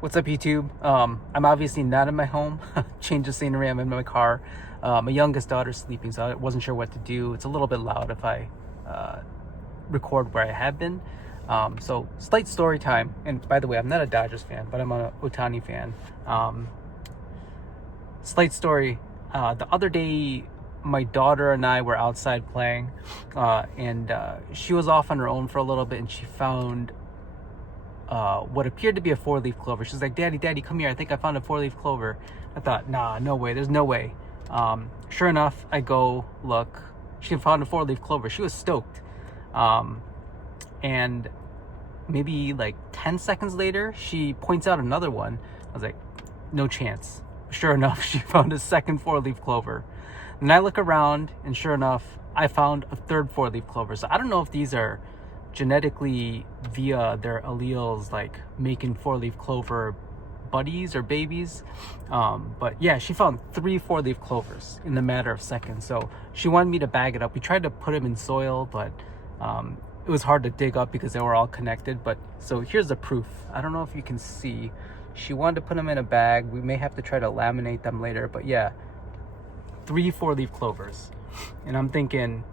What's up, YouTube? I'm obviously not in my home. Change of scenery. I'm in my car. My youngest daughter's sleeping, so I wasn't sure what to do. It's a little bit loud if I uh, record where I have been. So slight story time. And by the way, I'm not a Dodgers fan, but I'm a Otani fan. Slight story. The other day, my daughter and I were outside playing, and she was off on her own for a little bit, and she found what appeared to be a four-leaf clover. She's like, Daddy, come here. I think I found a four-leaf clover. I thought, nah, no way. There's no way. Sure enough, I go look. She found a four-leaf clover. She was stoked. And maybe like 10 seconds later, she points out another one. I was like, no chance. Sure enough, she found a second four-leaf clover. And I look around, and sure enough, I found a third four-leaf clover. So I don't know if these are genetically via their alleles, like making four-leaf clover buddies or babies. But yeah, she found three four-leaf clovers in the matter of seconds. So she wanted me to bag it up. We tried to put them in soil, but it was hard to dig up because they were all connected. But so here's the proof. I don't know if you can see. She wanted to put them in a bag. We may have to try to laminate them later, but yeah, three four-leaf clovers. And I'm thinking,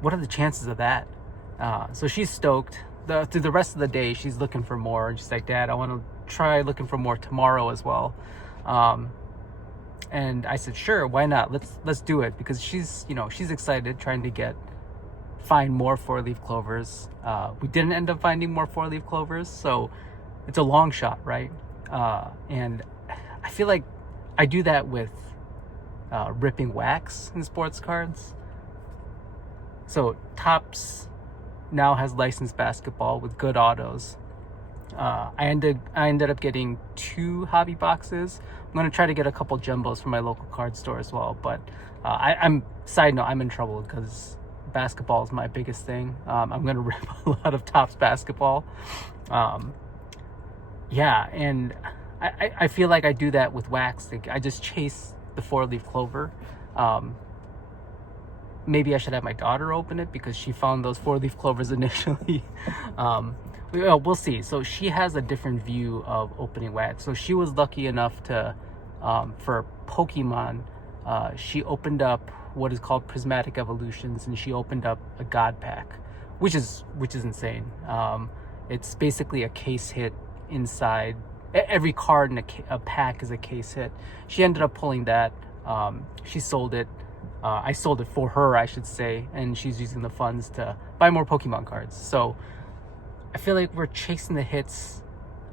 what are the chances of that? So she's stoked. Through the rest of the day, she's looking for more. And she's like, Dad, I want to try looking for more tomorrow as well. And I said, sure, why not? Let's do it, because she's excited, trying to find more four-leaf clovers. We didn't end up finding more four-leaf clovers, so it's a long shot, right? And I feel like I do that with ripping wax in sports cards. So Topps now has licensed basketball with good autos. I ended up getting 2 hobby boxes. I'm gonna try to get a couple jumbos from my local card store as well. But I'm side note, I'm in trouble because basketball is my biggest thing. I'm gonna rip a lot of Topps basketball. Yeah, and I feel like I do that with wax. Like, I just chase the four-leaf clover. Maybe I should have my daughter open it because she found those four-leaf clovers initially. We'll see. So she has a different view of opening wax. So she was lucky enough to, for Pokemon, she opened up what is called Prismatic Evolutions, and she opened up a God Pack, which is insane. It's basically a case hit inside. Every card in a pack is a case hit. She ended up pulling that. She sold it. I sold it for her, I should say, and she's using the funds to buy more Pokemon cards. So I feel like we're chasing the hits,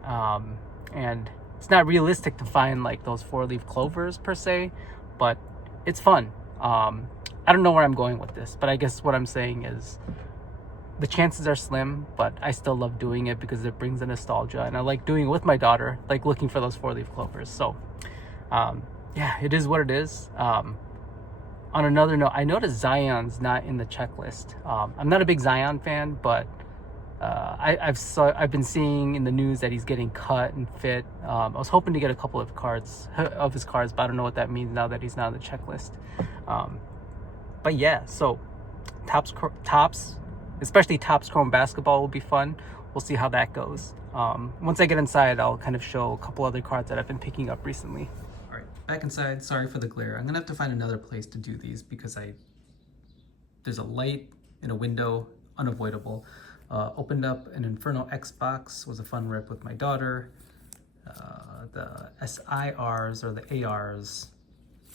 and it's not realistic to find like those four-leaf clovers per se, but it's fun. I don't know where I'm going with this, but I guess what I'm saying is the chances are slim, but I still love doing it because it brings the nostalgia, and I like doing it with my daughter, like looking for those four-leaf clovers. So yeah, it is what it is. On another note, I noticed Zion's not in the checklist. I'm not a big Zion fan, but I've been seeing in the news that he's getting cut and fit. I was hoping to get a couple of his cards, but I don't know what that means now that he's not on the checklist. But yeah, so Topps, especially Topps Chrome Basketball, will be fun. We'll see how that goes. Once I get inside, I'll kind of show a couple other cards that I've been picking up recently. All right, back inside. Sorry for the glare. I'm gonna have to find another place to do these because there's a light in a window, unavoidable. Opened up an Inferno Xbox, was a fun rip with my daughter. The SIRs or the ARs,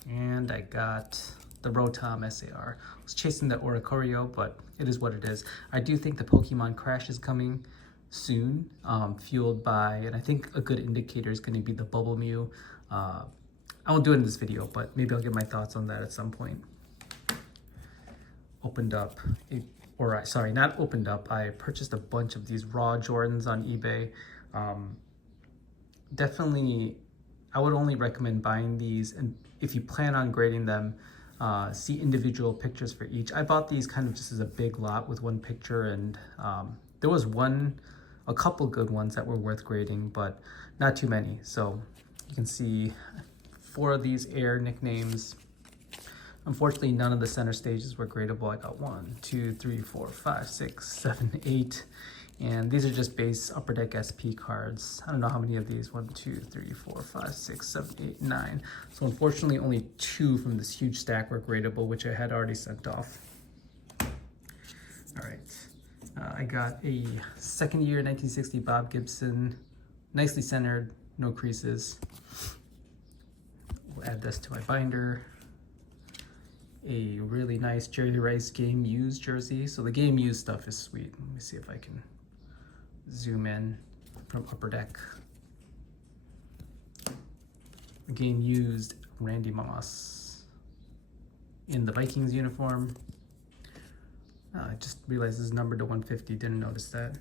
and I got the Rotom SAR. I was chasing the Oricorio, but it is what it is. I do think the Pokemon Crash is coming soon, fueled by, and I think a good indicator is going to be the Bubble Mew. I won't do it in this video, but maybe I'll get my thoughts on that at some point. Not opened up. I purchased a bunch of these raw Jordans on eBay. Definitely, I would only recommend buying these, and if you plan on grading them, see individual pictures for each. I bought these kind of just as a big lot with one picture, and there was a couple good ones that were worth grading, but not too many. So you can see 4 of these Air nicknames. Unfortunately, none of the center stages were gradable. I got 1, 2, 3, 4, 5, 6, 7, 8, And these are just base Upper Deck SP cards. I don't know how many of these. 1, 2, 3, 4, 5, 6, 7, 8, 9. So unfortunately only 2 from this huge stack were gradable, which I had already sent off. All right. I got a second year 1960 Bob Gibson. Nicely centered, no creases. We'll add this to my binder. A really nice Jerry Rice Game Used jersey. So the Game Used stuff is sweet. Let me see if I can zoom in from Upper Deck. Game Used Randy Moss in the Vikings uniform. I just realized this is numbered to 150, didn't notice that.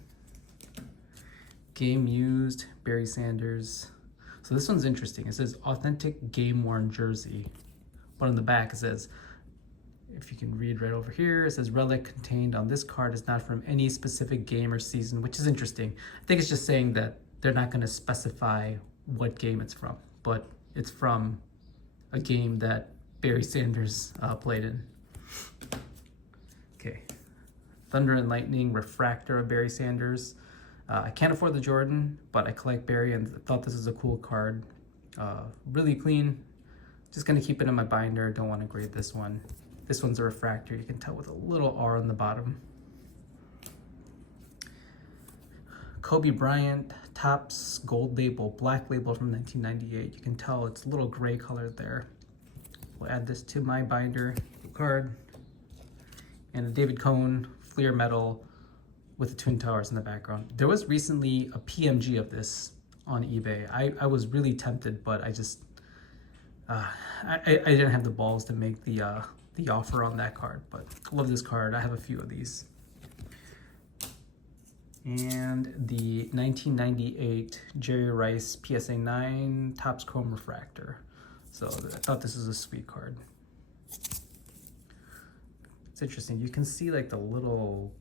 Game Used Barry Sanders. So this one's interesting. It says authentic game worn jersey, but on the back it says, if you can read right over here, it says relic contained on this card is not from any specific game or season, which is interesting. I think it's just saying that they're not going to specify what game it's from, but it's from a game that Barry Sanders played in. Okay, Thunder and Lightning Refractor of Barry Sanders. I can't afford the Jordan, but I collect Barry and thought this is a cool card. Really clean. Just gonna keep it in my binder. Don't want to grade this one. This one's a refractor. You can tell with a little R on the bottom. Kobe Bryant Topps Gold Label, black label from 1998. You can tell it's a little gray colored there. We'll add this to my binder card. And a David Cone Fleer Metal with the Twin Towers in the background. There was recently a PMG of this on eBay. I was really tempted, but I just I didn't have the balls to make the offer on that card. But I love this card. I have a few of these. And the 1998 Jerry Rice PSA 9 Topps Chrome Refractor. So I thought this is a sweet card. It's interesting. You can see like the little,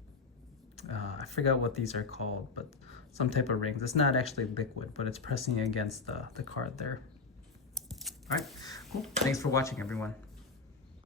I forgot what these are called, but some type of rings. It's not actually liquid, but it's pressing against the card there. All right, cool. Thanks for watching, everyone.